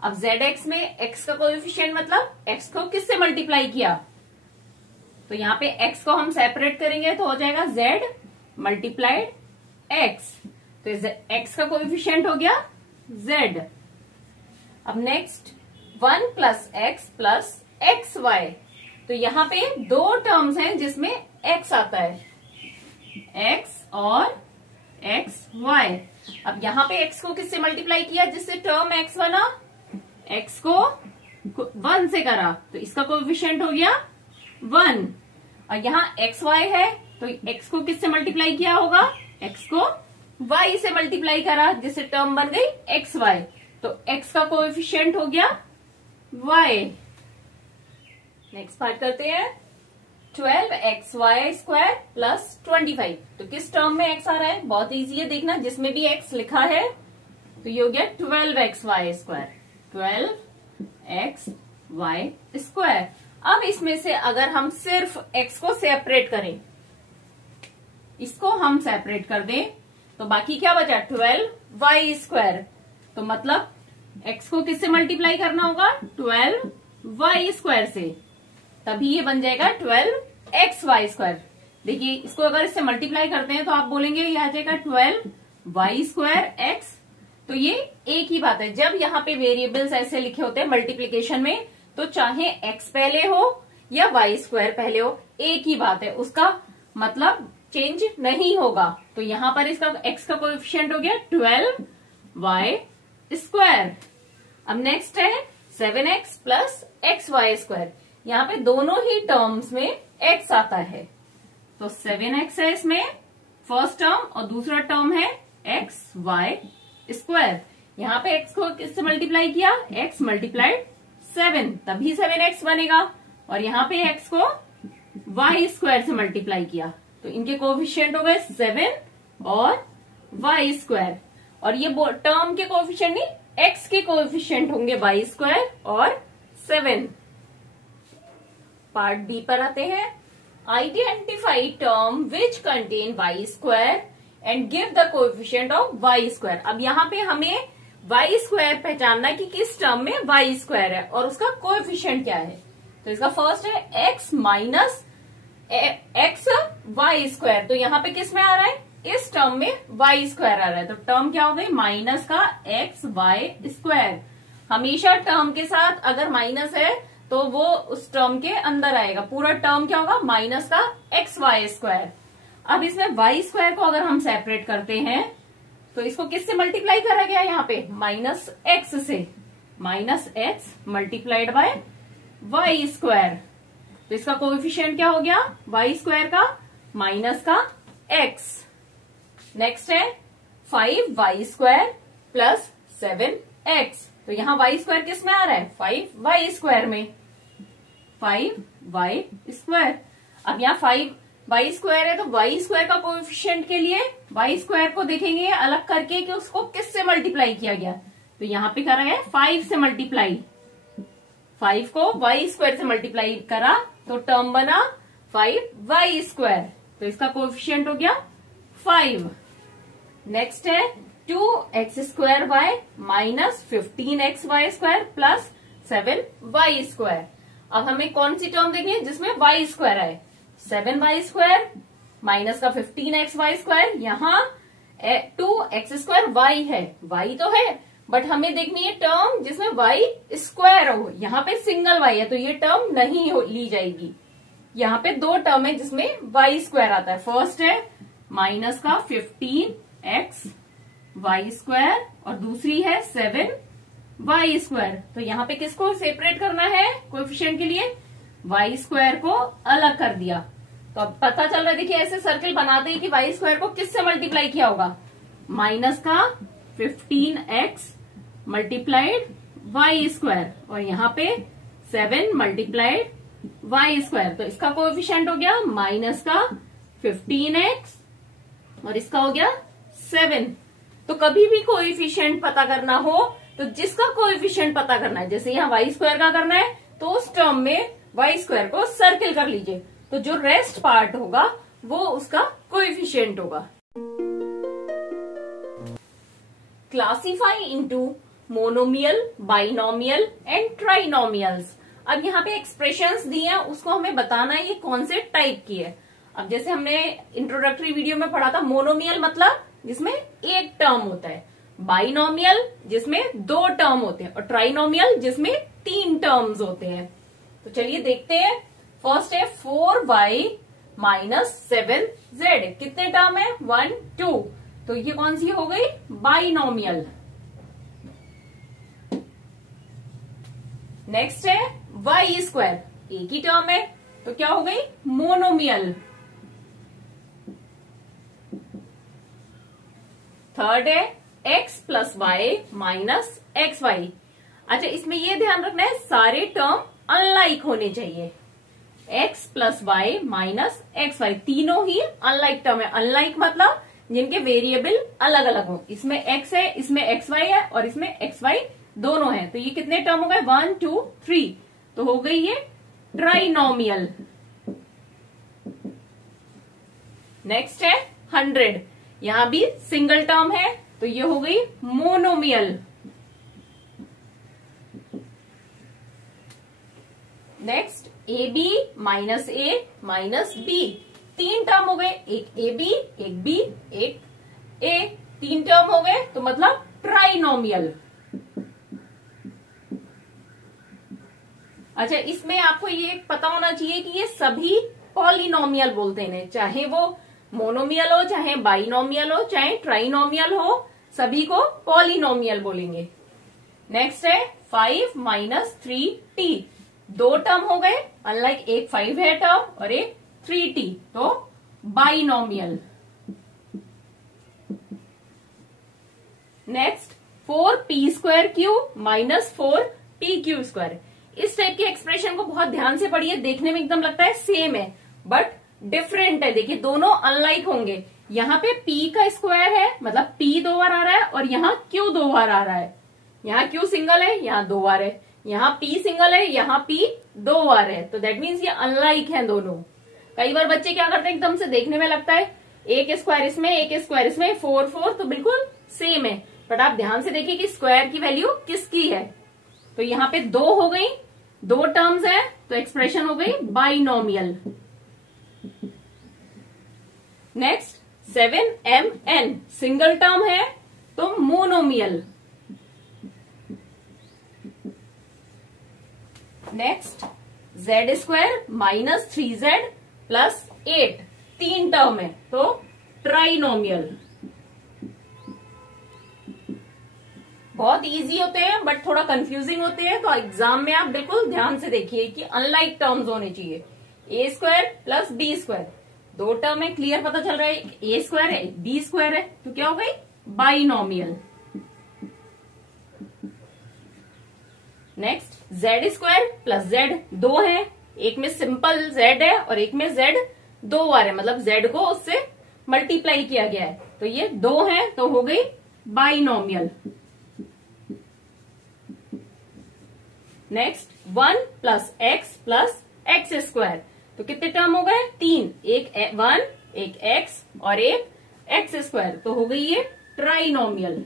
अब जेड एक्स में एक्स का कोएफिशिएंट मतलब एक्स को किससे मल्टीप्लाई किया, तो यहाँ पे एक्स को हम सेपरेट करेंगे तो हो जाएगा जेड मल्टीप्लाइड एक्स, तो एक्स का कोएफिशिएंट हो गया जेड। अब next 1 plus x plus x y. तो यहाँ पे दो टर्म्स हैं जिसमें एक्स आता है, एक्स और एक्स वाई। अब यहाँ पे एक्स को किससे मल्टीप्लाई किया जिससे टर्म एक्स बना, एक्स को 1 से करा तो इसका कोएफिशिएंट हो गया 1। और यहाँ एक्स वाई है तो एक्स को किससे मल्टीप्लाई किया होगा, एक्स को वाई से मल्टीप्लाई करा जिससे टर्म बन गई एक्स वाई, तो एक्स का कोएफिशिएंट हो गया वाई। नेक्स्ट पार्ट करते हैं 12xy स्क्वायर प्लस 25। तो किस टर्म में x आ रहा है, बहुत इजी है देखना, जिसमें भी x लिखा है तो ये हो गया 12xy स्क्वायर, 12xy स्क्वायर। अब इसमें से अगर हम सिर्फ x को सेपरेट करें, इसको हम सेपरेट कर दें तो बाकी क्या बचा 12y स्क्वायर, तो मतलब x को किससे मल्टीप्लाई करना होगा 12y स्क्वायर से, तभी ये बन जाएगा 12xy स्क्वायर। देखिए इसको अगर इससे मल्टीप्लाई करते हैं तो आप बोलेंगे ये आ जाएगा 12y स्क्वायर x। तो ये एक ही बात है, जब यहाँ पे वेरिएबल्स ऐसे लिखे होते हैं मल्टीप्लीकेशन में तो चाहे x पहले हो या y स्क्वायर पहले हो एक ही बात है, उसका मतलब चेंज नहीं होगा। तो यहाँ पर इसका x का कोएफिशिएंट हो गया 12y स्क्वायर। अब नेक्स्ट है 7x plus x y square. यहाँ पे दोनों ही टर्म्स में x आता है, तो 7x है इसमें फर्स्ट टर्म और दूसरा टर्म है एक्स वाई स्क्वायर। यहाँ पे x को किससे मल्टीप्लाई किया, x मल्टीप्लाइड 7, तभी 7x बनेगा। और यहाँ पे x को y स्क्वायर से मल्टीप्लाई किया, तो इनके कोएफिशिएंट हो गए 7 और y स्क्वायर। और ये टर्म के कोएफिशिएंट नहीं, x के कोएफिशिएंट होंगे y स्क्वायर और 7। पार्ट बी पर आते हैं। Identify term which contain y square and give the coefficient of y square. अब यहाँ पे हमें y स्क्वायर पहचानना कि किस टर्म में y स्क्वायर है और उसका कोएफिशिएंट क्या है। तो इसका फर्स्ट है x minus x y square, तो यहाँ पे किस में आ रहा है, इस टर्म में y स्क्वायर आ रहा है, तो टर्म क्या हो गई, माइनस का एक्स वाई स्क्वायर। हमेशा टर्म के साथ अगर माइनस है तो वो उस टर्म के अंदर आएगा, पूरा टर्म क्या होगा, माइनस का एक्स वाई स्क्वायर। अब इसमें y स्क्वायर को अगर हम सेपरेट करते हैं तो इसको किससे मल्टीप्लाई करा गया, यहाँ पे माइनस एक्स से, minus x multiplied by y square. तो इसका कोएफिशिएंट क्या हो गया, y स्क्वायर का माइनस का x। नेक्स्ट है 5y स्क्वायर प्लस 7x, तो यहाँ y स्क्वायर किस में आ रहा है, 5y स्क्वायर में, 5y स्क्वायर। अब यहाँ 5y स्क्वायर है तो y स्क्वायर का कोएफिशिएंट के लिए y स्क्वायर को देखेंगे अलग करके कि उसको किससे मल्टीप्लाई किया गया, तो यहाँ पे करा है 5 से मल्टीप्लाई, 5 को y स्क्वायर से मल्टीप्लाई करा तो टर्म बना 5y स्क्वायर, तो इसका कोएफिशिएंट हो गया 5। नेक्स्ट है 2x square y minus 15x y square plus 7y square. अब हमें कौन सी टर्म देखनी है जिसमें y स्क्वायर आए, 7y स्क्वायर माइनस का 15x वाई स्क्वायर। यहाँ 2x स्क्वायर y है, y तो है बट हमें देखनी है टर्म जिसमें y स्क्वायर हो, यहाँ पे सिंगल y है तो ये टर्म नहीं ली जाएगी। यहाँ पे दो टर्म है जिसमें y स्क्वायर आता है, फर्स्ट है माइनस का 15x वाई स्क्वायर और दूसरी है 7y स्क्वायर। तो यहाँ पे किसको सेपरेट करना है कोएफिशिएंट के लिए, y स्क्वायर को अलग कर दिया। तो अब पता चल रहा है, देखिए ऐसे सर्कल बनाते हैं कि y स्क्वायर को किससे मल्टीप्लाई किया होगा, माइनस का 15x मल्टीप्लाइड y स्क्वायर और यहाँ पे 7 मल्टीप्लाइड y स्क्वायर। तो इसका कोएफिशिएंट हो गया माइनस का 15x और इसका हो गया 7। तो कभी भी कोएफिशिएंट पता करना हो तो जिसका कोएफिशिएंट पता करना है, जैसे यहाँ y स्क्वायर का करना है तो उस टर्म में y स्क्वायर को सर्किल कर लीजिए, तो जो रेस्ट पार्ट होगा वो उसका कोएफिशिएंट होगा। Classify into monomial, binomial and trinomials. अब यहाँ पे एक्सप्रेशंस दी हैं, उसको हमें बताना है ये कौन से टाइप की है। अब जैसे हमने इंट्रोडक्टरी वीडियो में पढ़ा था, मोनोमियल मतलब जिसमें एक टर्म होता है, बाइनोमियल जिसमें 2 टर्म होते हैं और ट्राइनोमियल जिसमें 3 टर्म्स होते हैं। तो चलिए देखते हैं। फर्स्ट है 4y माइनस 7z, कितने टर्म है, 1 2, तो ये कौन सी हो गई, बाइनोमियल। नेक्स्ट है y स्क्वायर, एक ही टर्म है तो क्या हो गई, मोनोमियल। थर्ड है x plus y minus x y. अच्छा, इसमें ये ध्यान रखना है सारे टर्म अनलाइक होने चाहिए, x plus y minus x y, तीनों ही अनलाइक टर्म है। अनलाइक मतलब जिनके वेरिएबल अलग अलग हो, इसमें x है, इसमें एक्स वाई है और इसमें एक्स वाई दोनों है, तो ये कितने टर्म हो गए, 1 2 3, तो हो गई ये ट्राइनोमियल। नेक्स्ट है 100, यहां भी सिंगल टर्म है तो ये हो गई monomial. Next AB minus A minus B, 3 term हो गए, एक AB एक B एक A, 3 टर्म हो गए तो मतलब ट्राइनोमियल। अच्छा, इसमें आपको ये पता होना चाहिए कि ये सभी पॉलिनोमियल बोलते हैं, चाहे वो मोनोमियल हो, चाहे बाइनोमियल हो, चाहे ट्राइनोमियल हो, सभी को पॉलिनोमियल बोलेंगे। नेक्स्ट है 5 माइनस 3t, दो टर्म हो गए, अनलाइक एक 5 है टर्म और एक 3t, तो binomial. Next 4p² minus 4p² इस टाइप के एक्सप्रेशन को बहुत ध्यान से पढ़िए, देखने में एकदम लगता है सेम है बट डिफरेंट है। देखिए दोनों अनलाइक होंगे, यहाँ पे p का स्क्वायर है मतलब p 2 बार आ रहा है और यहाँ q 2 बार आ रहा है, यहाँ q सिंगल है यहाँ 2 बार है, यहाँ p सिंगल है यहाँ p 2 बार है, तो दैट मीन्स ये अनलाइक हैं दोनों। कई बार बच्चे क्या करते हैं, एकदम से देखने में लगता है एक स्क्वायर इसमें एक स्क्वायर इसमें 4 4 तो बिल्कुल सेम है, बट आप ध्यान से देखिए कि स्क्वायर की वैल्यू किसकी है। तो यहाँ पे 2 हो गई, 2 टर्म्स है तो एक्सप्रेशन हो गई binomial. Next 7mn single term है तो monomial. Next z² minus 3z plus 8 तीन टर्म है तो ट्राइनोमियल। बहुत इजी होते हैं बट थोड़ा कंफ्यूजिंग होते हैं, तो एग्जाम में आप बिल्कुल ध्यान से देखिए कि अनलाइक टर्म्स होने चाहिए। a² प्लस b², दो टर्म है, क्लियर पता चल रहा है, एक a² है एक b² है, तो क्या हो गई binomial. Next z² plus z, दो है, एक में सिंपल z है और एक में z 2 बार है, मतलब z को उससे मल्टीप्लाई किया गया है, तो ये 2 है तो हो गई बाइनोमियल। नेक्स्ट 1 प्लस x², तो कितने टर्म हो गए 3, एक 1 एक x और एक x², तो हो गई ये ट्राइनोमियल।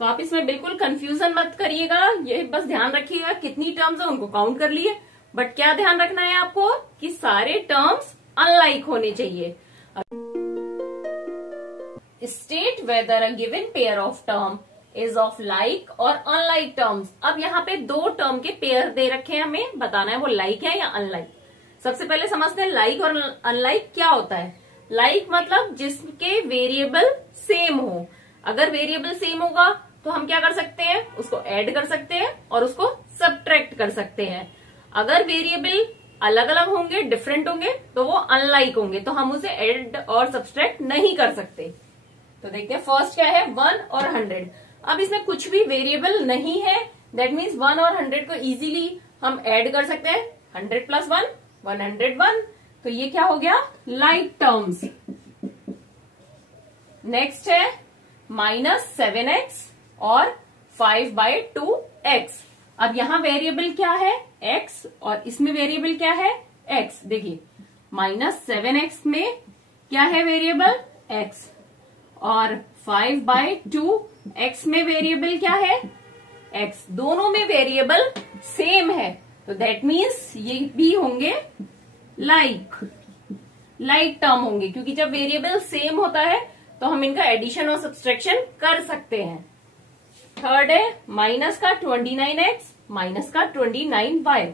तो आप इसमें बिल्कुल कंफ्यूजन मत करिएगा, ये बस ध्यान रखिएगा कितनी टर्म्स है उनको काउंट कर लिए, बट क्या ध्यान रखना है आपको कि सारे टर्म्स अनलाइक होने चाहिए। State whether a given pair of term is of like और अनलाइक टर्म्स। अब यहाँ पे दो टर्म के पेयर दे रखे हैं, हमें बताना है वो लाइक है या अनलाइक। सबसे पहले समझते हैं लाइक और अनलाइक क्या होता है। लाइक मतलब जिसके वेरिएबल सेम हो, अगर वेरिएबल सेम होगा तो हम क्या कर सकते हैं, उसको ऐड कर सकते हैं और उसको सबट्रैक्ट कर सकते हैं। अगर वेरिएबल अलग अलग होंगे, डिफरेंट होंगे, तो वो अनलाइक होंगे, तो हम उसे ऐड और सबट्रैक्ट नहीं कर सकते। तो देखते हैं फर्स्ट क्या है 1 और 100। अब इसमें कुछ भी वेरिएबल नहीं है, दैट मीन्स 1 और 100 को इजीली हम ऐड कर सकते हैं। 100 प्लस 1 101, तो ये क्या हो गया लाइक टर्म्स। नेक्स्ट है -7x और 5/2x। अब यहां वेरिएबल क्या है x और इसमें वेरिएबल क्या है x। देखिए -7x में क्या है वेरिएबल x और 5/2x में वेरिएबल क्या है x। दोनों में वेरिएबल सेम है, तो दैट मीन्स ये भी होंगे लाइक टर्म होंगे, क्योंकि जब वेरिएबल सेम होता है तो हम इनका एडिशन और सब्सट्रैक्शन कर सकते हैं। थर्ड है माइनस का 29x माइनस का 29y।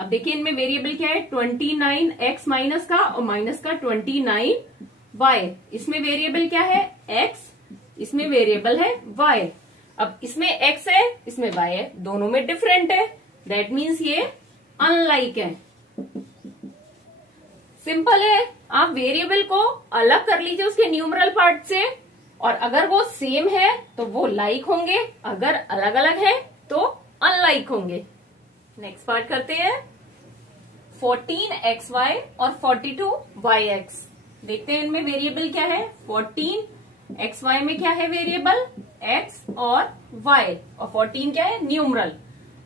अब देखिए इनमें वेरिएबल क्या है 29x माइनस का और माइनस का 29y। इसमें वेरिएबल क्या है x, इसमें वेरिएबल है y। अब इसमें x है इसमें y है, दोनों में डिफरेंट है, दैट मीन्स ये अनलाइक है। सिंपल है, आप वेरिएबल को अलग कर लीजिए उसके न्यूमरल पार्ट से, और अगर वो सेम है तो वो लाइक होंगे, अगर अलग अलग है तो अनलाइक होंगे। नेक्स्ट पार्ट करते हैं 14xy और 42yx। देखते हैं इनमें वेरिएबल क्या है। 14xy में क्या है वेरिएबल x और y, और 14 क्या है न्यूमरल।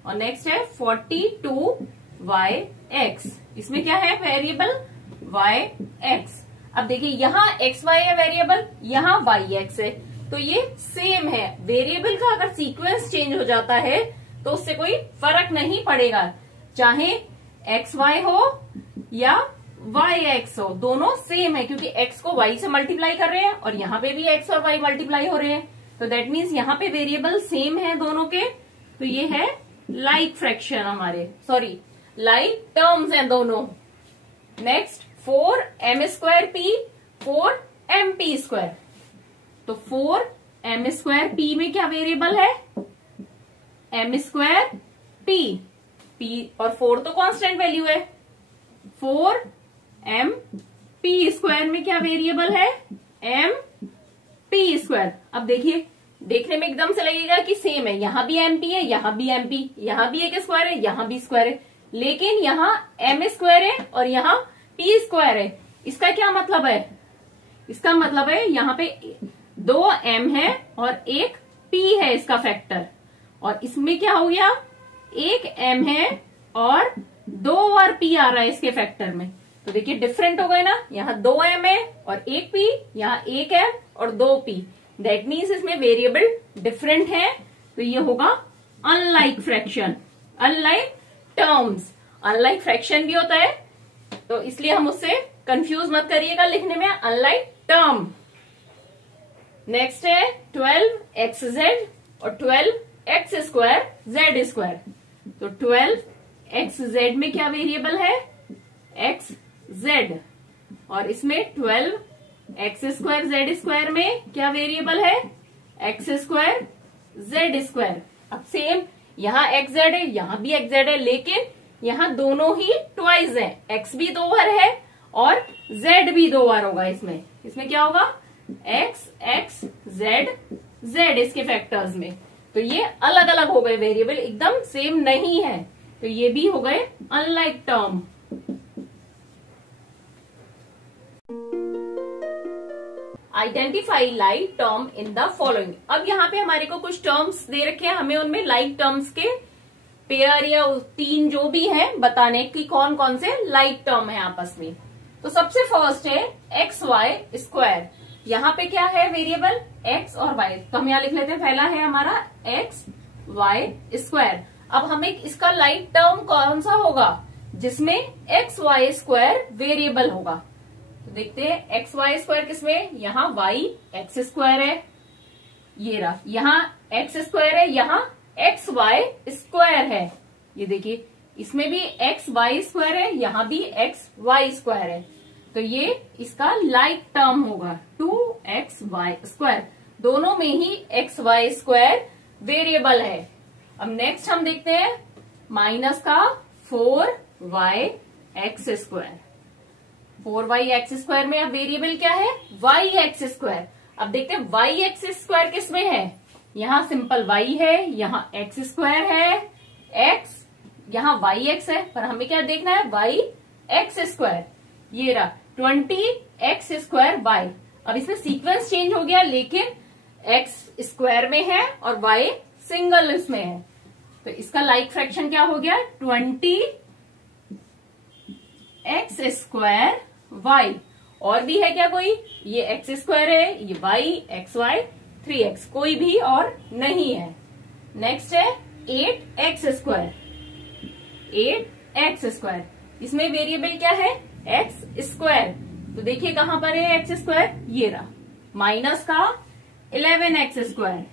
और नेक्स्ट है 42yx, इसमें क्या है वेरिएबल yx। अब देखिए यहाँ xy है वेरिएबल, यहाँ yx है, तो ये सेम है। वेरिएबल का अगर सीक्वेंस चेंज हो जाता है तो उससे कोई फर्क नहीं पड़ेगा, चाहे xy हो या yx हो, दोनों सेम है, क्योंकि x को y से मल्टीप्लाई कर रहे हैं और यहाँ पे भी x और y मल्टीप्लाई हो रहे हैं, तो दैट मीन्स यहाँ पे वेरिएबल सेम है दोनों के, तो ये है लाइक फ्रैक्शन हमारे, सॉरी लाइक टर्म्स हैं दोनों। Next 4m² p 4 m p square. तो 4m स्क्वायर पी में क्या वेरिएबल है? m स्क्वायर पी और 4 तो कांस्टेंट वैल्यू है। 4m पी स्क्वायर में क्या वेरिएबल है? m P square. अब देखिए, देखने में एकदम से लगेगा कि सेम है, यहां भी एम पी है, यहां भी एम पी, यहां भी एक स्क्वायर है, यहां भी स्क्वायर है, लेकिन यहां m स्क्वायर है और यहां p स्क्वायर है। इसका क्या मतलब है? इसका मतलब है यहां पे 2 m है और एक p है इसका फैक्टर, और इसमें क्या हो गया? एक m है और 2 और p आ रहा है इसके फैक्टर में। तो देखिए डिफरेंट हो गए ना, यहाँ 2 m है और एक p, यहाँ एक m और 2 p। दैट मीन्स इसमें वेरिएबल डिफरेंट है, तो ये होगा unlike fraction, unlike terms. Unlike fraction भी होता है, तो इसलिए हम उससे कंफ्यूज मत करिएगा लिखने में, अनलाइक टर्म। नेक्स्ट है 12xz और 12x स्क्वायर z स्क्वायर। तो 12xz में क्या वेरिएबल है? xz, और इसमें 12x स्क्वायर z स्क्वायर में क्या वेरिएबल है? x square z square. अब सेम यहाँ xz है, यहाँ भी xz है, लेकिन यहाँ दोनों ही ट्वाइस है, x भी 2 बार है और z भी 2 बार होगा। इसमें क्या होगा? x z इसके फैक्टर्स में। तो ये अलग अलग हो गए वेरिएबल, एकदम सेम नहीं है, तो ये भी हो गए unlike term. Identify like term in the following. अब यहाँ पे हमारे को कुछ टर्म्स दे रखे हैं, हमें उनमें लाइक टर्म्स के पेयर या 3 जो भी है बताने की कौन कौन से लाइक टर्म है आपस में। तो सबसे फर्स्ट है एक्स वाई स्क्वायर। यहाँ पे क्या है वेरिएबल? x और y। तो हम यहाँ लिख लेते हैं, पहला है हमारा x y स्क्वायर। अब हमें इसका लाइक टर्म कौन सा होगा? जिसमें x y स्क्वायर वेरिएबल होगा। तो देखते हैं x y स्क्वायर किसमें? यहाँ y x स्क्वायर है, ये रहा, यहाँ x स्क्वायर है, यहाँ x y स्क्वायर है। ये देखिए इसमें भी x y स्क्वायर है, यहाँ भी x y स्क्वायर है। तो ये इसका लाइक टर्म होगा 2xy स्क्वायर। दोनों में ही xy स्क्वायर वेरिएबल है। अब नेक्स्ट हम देखते हैं माइनस का 4yx स्क्वायर। 4yx स्क्वायर में अब वेरिएबल क्या है? yx square. अब देखते हैं yx स्क्वायर किसमें है? यहाँ सिंपल y है, यहाँ x स्क्वायर है, x यहाँ yx है, पर हमें क्या देखना है? yx square. ये रहा 20x स्क्वायर y। अब इसमें सीक्वेंस चेंज हो गया, लेकिन x स्क्वायर में है और y सिंगल इसमें है, तो इसका लाइक फ्रैक्शन क्या हो गया? 20x square y। और भी है क्या कोई? ये x स्क्वायर है, ये y, xy, 3x, कोई भी और नहीं है। नेक्स्ट है 8x स्क्वायर। 8x स्क्वायर, इसमें वेरिएबल क्या है? x square. तो देखिए कहां पर है x स्क्वायर? ये रहा, माइनस का 11x स्क्वायर।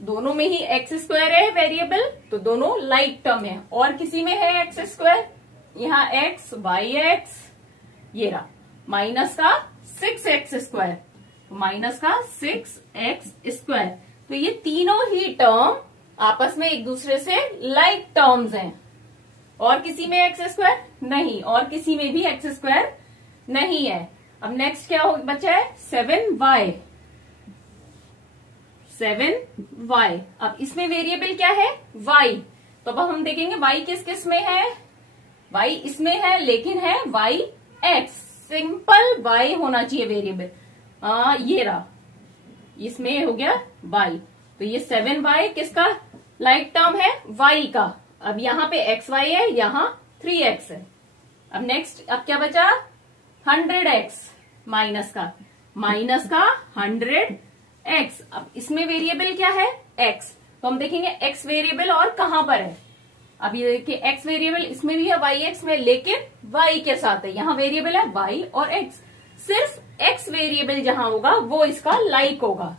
दोनों में ही x स्क्वायर है वेरिएबल, तो दोनों लाइक टर्म है। और किसी में है x स्क्वायर? यहाँ x yx, ये रहा, माइनस का 6x स्क्वायर, माइनस का 6x स्क्वायर। तो ये तीनों ही टर्म आपस में एक दूसरे से लाइक टर्म्स हैं। और किसी में एक्स स्क्वायर नहीं, और किसी में भी एक्स स्क्वायर नहीं है। अब नेक्स्ट क्या हो बचा है? 7y। 7y। अब इसमें वेरिएबल क्या है? y। तो अब हम देखेंगे y किस किस में है? y इसमें है, लेकिन है yx, सिंपल y होना चाहिए वेरिएबल। ये रहा, इसमें हो गया y। तो ये 7y किसका लाइक टर्म है? y का। अब यहाँ पे xy है, यहाँ 3x है। अब नेक्स्ट अब क्या बचा? 100x, माइनस का 100x। अब इसमें वेरिएबल क्या है? x। तो हम देखेंगे x वेरिएबल और कहां पर है। अब ये देखिए x वेरिएबल इसमें भी है yx में, लेकिन y के साथ है। यहाँ वेरिएबल है y और x। सिर्फ x वेरिएबल जहां होगा वो इसका लाइक होगा।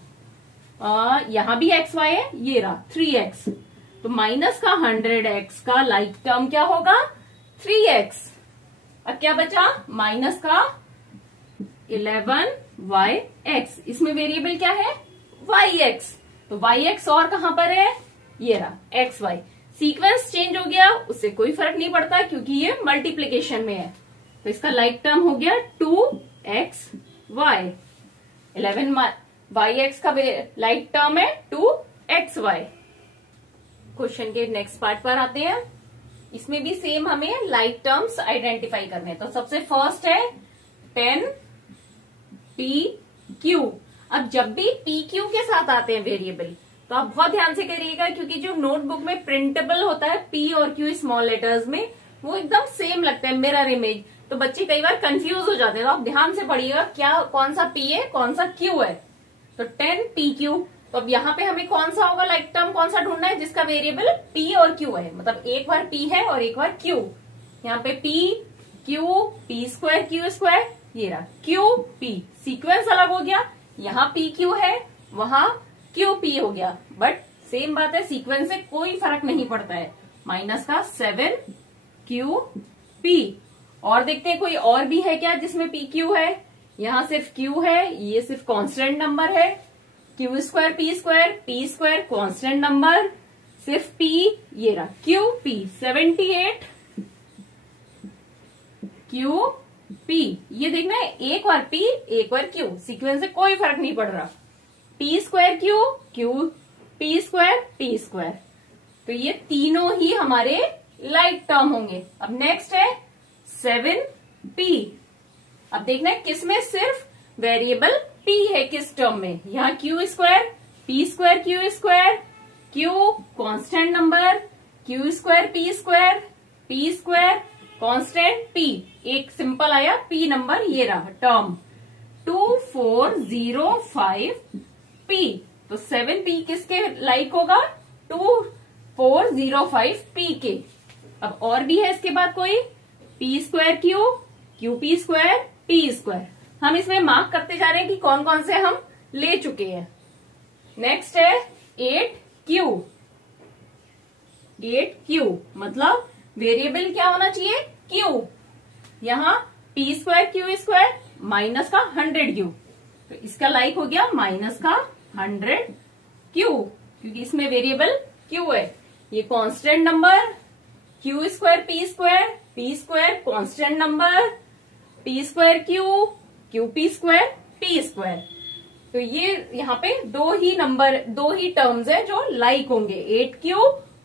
यहाँ भी xy है, ये रहा 3x। तो माइनस का 100x का लाइक टर्म क्या होगा? 3x। अब क्या बचा? माइनस का 11yx, इसमें वेरिएबल क्या है yx, तो yx और कहां पर है, ये रहा xy। सीक्वेंस चेंज हो गया, उससे कोई फर्क नहीं पड़ता क्योंकि ये मल्टीप्लीकेशन में है, तो इसका लाइक टर्म हो गया 2xy। 11yx का लाइक टर्म है 2xy। क्वेश्चन के नेक्स्ट पार्ट पर आते हैं। इसमें भी सेम हमें लाइक टर्म्स आइडेंटिफाई करने हैं। तो सबसे फर्स्ट है 10pq। अब जब भी pq के साथ आते हैं वेरिएबल तो आप बहुत ध्यान से करिएगा, क्योंकि जो नोटबुक में प्रिंटेबल होता है p और q स्मॉल लेटर्स में, वो एकदम सेम लगता है, मिरर इमेज, तो बच्चे कई बार कंफ्यूज हो जाते हैं। तो आप ध्यान से पढ़िएगा क्या कौन सा p है कौन सा q है। तो 10pq, तो अब यहाँ पे हमें कौन सा होगा लाइक टर्म, कौन सा ढूंढना है जिसका वेरिएबल p और q है, मतलब एक बार p है और एक बार q। यहाँ पे p q p square q square, ये रहा q p, सीक्वेंस अलग हो गया, यहाँ p q है वहां q p हो गया, बट सेम बात है, सीक्वेंस से कोई फर्क नहीं पड़ता है। माइनस का 7q p। और देखते हैं कोई और भी है क्या जिसमें p q है, यहाँ सिर्फ q है, ये सिर्फ कांस्टेंट नंबर है, q square p square constant number, सिर्फ p, ये रहा q p 78 q p। ये देखना है एक बार p एक बार q, सीक्वेंस से कोई फर्क नहीं पड़ रहा, p square q p square p square, तो ये तीनों ही हमारे लाइक टर्म होंगे। अब नेक्स्ट है 7p। अब देखना है किसमें सिर्फ वेरिएबल p है, किस टर्म में, यहाँ q square p square q constant number, q square p square constant p, एक सिंपल आया p नंबर, ये रहा टर्म 2405p। तो 7p किसके लाइक होगा, 2405p के। अब और भी है इसके बाद कोई p square q p square p square, हम इसमें मार्क करते जा रहे हैं कि कौन कौन से हम ले चुके हैं। नेक्स्ट है 8q, मतलब वेरिएबल क्या होना चाहिए q, यहाँ p square q square minus का 100q, तो इसका लाइक हो गया माइनस का 100q, क्योंकि इसमें वेरिएबल q है। ये constant number q square p square constant number, p square q p square p square, तो ये यहाँ पे दो ही टर्म्स है जो लाइक होंगे, 8q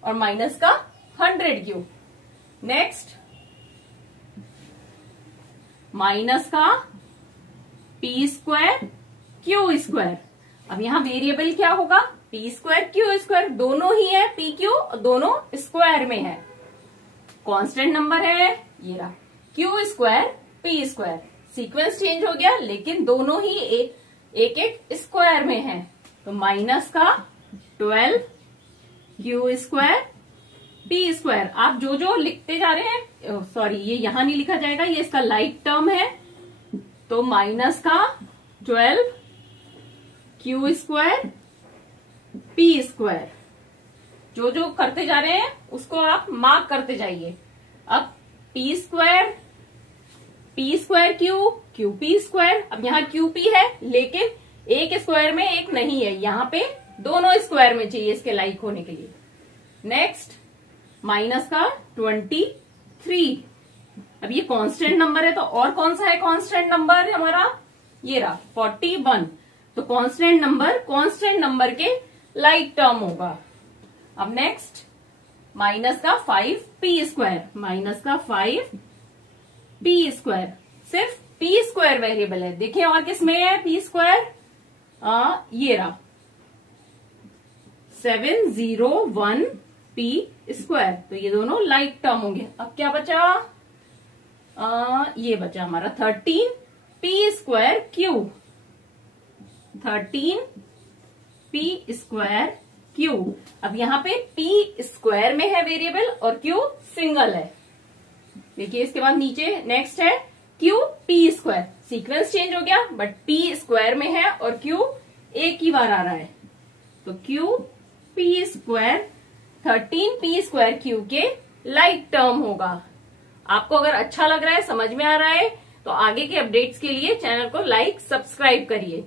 और माइनस का 100q। नेक्स्ट माइनस का p स्क्वायर q स्क्वायर। अब यहाँ वेरिएबल क्या होगा, p स्क्वायर q स्क्वायर, दोनों ही है p q, दोनों स्क्वायर में है, कांस्टेंट नंबर है, ये रहा q square p square. Sequence change हो गया लेकिन दोनों ही एक एक स्क्वायर में है, तो माइनस का 12q स्क्वायर p स्क्वायर। आप जो जो लिखते जा रहे हैं, सॉरी ये यहां नहीं लिखा जाएगा, ये इसका लाइक टर्म है, तो माइनस का 12q स्क्वायर p स्क्वायर। जो जो करते जा रहे हैं उसको आप मार्क करते जाइए। अब p square q p square, अब यहाँ q p है लेकिन एक स्क्वायर में एक नहीं है, यहाँ पे दोनों स्क्वायर में चाहिए इसके लाइक होने के लिए। नेक्स्ट माइनस का 23। अब ये कांस्टेंट नंबर है, तो और कौन सा है कांस्टेंट नंबर हमारा, ये रहा 41, तो कांस्टेंट नंबर के लाइक टर्म होगा। अब नेक्स्ट माइनस का 5p स्क्वायर, सिर्फ p स्क्वायर वेरिएबल है। देखिए और किसमें है p स्क्वायर, ये रहा 701p स्क्वायर, तो ये दोनों लाइक टर्म होंगे। अब क्या बचा, ये बचा हमारा 13p square q, 13p square q। अब यहाँ पे p स्क्वायर में है वेरिएबल और q सिंगल है। देखिए इसके बाद नीचे नेक्स्ट है q p square, sequence change हो गया बट p स्क्वायर में है और q एक ही बार आ रहा है, तो q p square 13p square q के लाइक टर्म होगा। आपको अगर अच्छा लग रहा है, समझ में आ रहा है, तो आगे के अपडेट्स के लिए चैनल को लाइक सब्सक्राइब करिए।